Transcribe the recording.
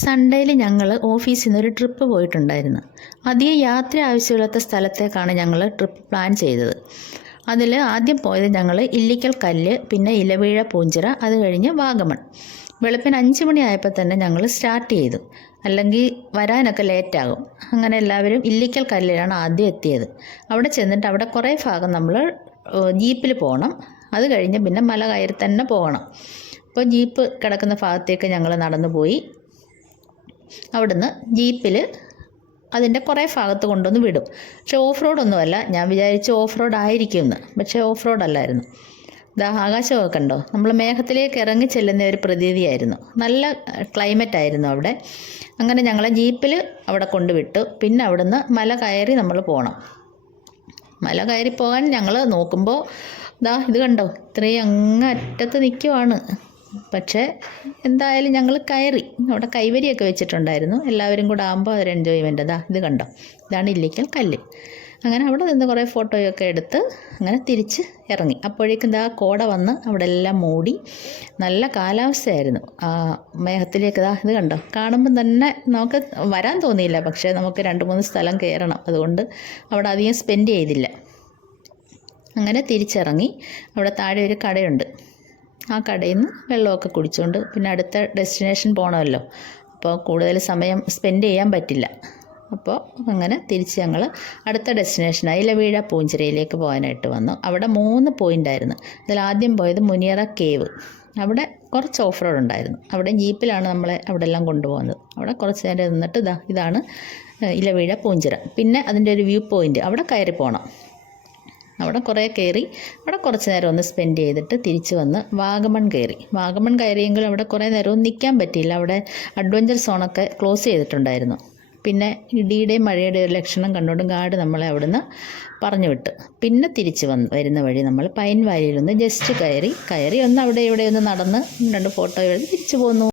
സൺഡേയിൽ ഞങ്ങൾ ഓഫീസിൽ നിന്ന് ഒരു ട്രിപ്പ് പോയിട്ടുണ്ടായിരുന്നു. അധികം യാത്ര ആവശ്യമില്ലാത്ത സ്ഥലത്തേക്കാണ് ഞങ്ങൾ ട്രിപ്പ് പ്ലാൻ ചെയ്തത്. അതിൽ ആദ്യം പോയത് ഞങ്ങൾ ഇല്ലിക്കൽ കല്ല്, പിന്നെ ഇലവീഴ പൂഞ്ചിറ, അത് കഴിഞ്ഞ് വാഗമൺ. വെളുപ്പിന് 5 മണിയായപ്പോൾ തന്നെ ഞങ്ങൾ സ്റ്റാർട്ട് ചെയ്തു, അല്ലെങ്കിൽ വരാനൊക്കെ ലേറ്റാകും. അങ്ങനെ എല്ലാവരും ഇല്ലിക്കൽ കല്ലിലാണ് ആദ്യം എത്തിയത്. അവിടെ ചെന്നിട്ട് അവിടെ കുറേ ഭാഗം നമ്മൾ ജീപ്പിൽ പോകണം. അത് കഴിഞ്ഞ് പിന്നെ മല കയറി തന്നെ പോകണം. അപ്പോൾ ജീപ്പ് കിടക്കുന്ന ഭാഗത്തേക്ക് ഞങ്ങൾ നടന്നു പോയി. അവിടുന്ന് ജീപ്പിൽ അതിൻ്റെ കുറേ ഭാഗത്ത് കൊണ്ടുവന്ന് വിടും. പക്ഷേ ഓഫ് റോഡൊന്നുമല്ല. ഞാൻ വിചാരിച്ചു ഓഫ് റോഡ് ആയിരിക്കുമെന്ന്, പക്ഷേ ഓഫ് റോഡ് അല്ലായിരുന്നു. ആകാശമൊക്കെ കണ്ടോ, നമ്മൾ മേഘത്തിലേക്ക് ഇറങ്ങി ചെല്ലുന്ന ഒരു പ്രതീതിയായിരുന്നു. നല്ല ക്ലൈമറ്റ് ആയിരുന്നു അവിടെ. അങ്ങനെ ഞങ്ങളെ ജീപ്പിൽ അവിടെ കൊണ്ടുവിട്ടു. പിന്നെ അവിടുന്ന് മല കയറി നമ്മൾ പോകണം. മല കയറി പോകാൻ ഞങ്ങൾ നോക്കുമ്പോൾ ഇത് കണ്ടോ, ഇത്രയും അങ്ങ് അറ്റത്ത് നിൽക്കുവാണ്. പക്ഷേ എന്തായാലും ഞങ്ങൾ കയറി. അവിടെ കൈവരിയൊക്കെ വെച്ചിട്ടുണ്ടായിരുന്നു. എല്ലാവരും കൂടെ ആകുമ്പോൾ അതൊരു എൻജോയ്മെൻ്റ്. ഇത് കണ്ടോ, ഇതാണ് ഇല്ലിക്കൽ കല്ല്. അങ്ങനെ അവിടെ നിന്ന് കുറേ ഫോട്ടോയൊക്കെ എടുത്ത് അങ്ങനെ തിരിച്ച് ഇറങ്ങി. അപ്പോഴേക്കും കോട വന്ന് അവിടെ എല്ലാം മൂടി. നല്ല കാലാവസ്ഥയായിരുന്നു. മേഘത്തിലേക്ക് ഇത് കണ്ടോ, കാണുമ്പം തന്നെ നമുക്ക് വരാൻ തോന്നിയില്ല. പക്ഷേ നമുക്ക് 2-3 സ്ഥലം കയറണം. അതുകൊണ്ട് അവിടെ അധികം സ്പെൻഡ് ചെയ്തില്ല. അങ്ങനെ തിരിച്ചിറങ്ങി. അവിടെ താഴെ ഒരു കടയുണ്ട്. ആ കടയിൽ നിന്ന് വെള്ളമൊക്കെ കുടിച്ചുകൊണ്ട് പിന്നെ അടുത്ത ഡെസ്റ്റിനേഷൻ പോകണമല്ലോ. അപ്പോൾ കൂടുതൽ സമയം സ്പെൻഡ് ചെയ്യാൻ പറ്റില്ല. അപ്പോൾ അങ്ങനെ തിരിച്ച് ഞങ്ങൾ അടുത്ത ഡെസ്റ്റിനേഷനായി ഇലവീഴ പൂഞ്ചിറയിലേക്ക് പോകാനായിട്ട് വന്നു. അവിടെ 3 പോയിൻ്റായിരുന്നു. അതിൽ ആദ്യം പോയത് മുനിയറ കേവ്. അവിടെ കുറച്ച് ഓഫ് റോഡ് ഉണ്ടായിരുന്നു. അവിടെ ജീപ്പിലാണ് നമ്മളെ അവിടെ എല്ലാം കൊണ്ടുപോകുന്നത്. അവിടെ കുറച്ച് നേരം നിന്നിട്ട് ഇതാണ് ഇലവീഴ പൂഞ്ചിറ. പിന്നെ അതിൻ്റെ ഒരു വ്യൂ പോയിൻ്റ്, അവിടെ കയറി പോകണം. അവിടെ കുറേ കയറി അവിടെ കുറച്ച് നേരം ഒന്ന് സ്പെൻഡ് ചെയ്തിട്ട് തിരിച്ച് വന്ന് വാഗമൺ കയറി. വാഗമൺ കയറിയെങ്കിലും അവിടെ കുറേ നേരമൊന്നും നിൽക്കാൻ പറ്റിയില്ല. അവിടെ അഡ്വഞ്ചർ സോണൊക്കെ ക്ലോസ് ചെയ്തിട്ടുണ്ടായിരുന്നു. പിന്നെ ഇടിയുടെയും മഴയുടെയും ഒരു ലക്ഷണം കണ്ടുകൊണ്ട് ഗാർഡ് നമ്മളെ അവിടുന്ന് പറഞ്ഞു വിട്ട്. പിന്നെ തിരിച്ച് വരുന്ന വഴി നമ്മൾ പൈൻ വാലിയിലൊന്ന് ജസ്റ്റ് കയറി ഒന്ന് അവിടെ ഇവിടെ ഒന്ന് നടന്ന് 2 ഫോട്ടോ എടുത്ത് തിരിച്ചു പോന്നു.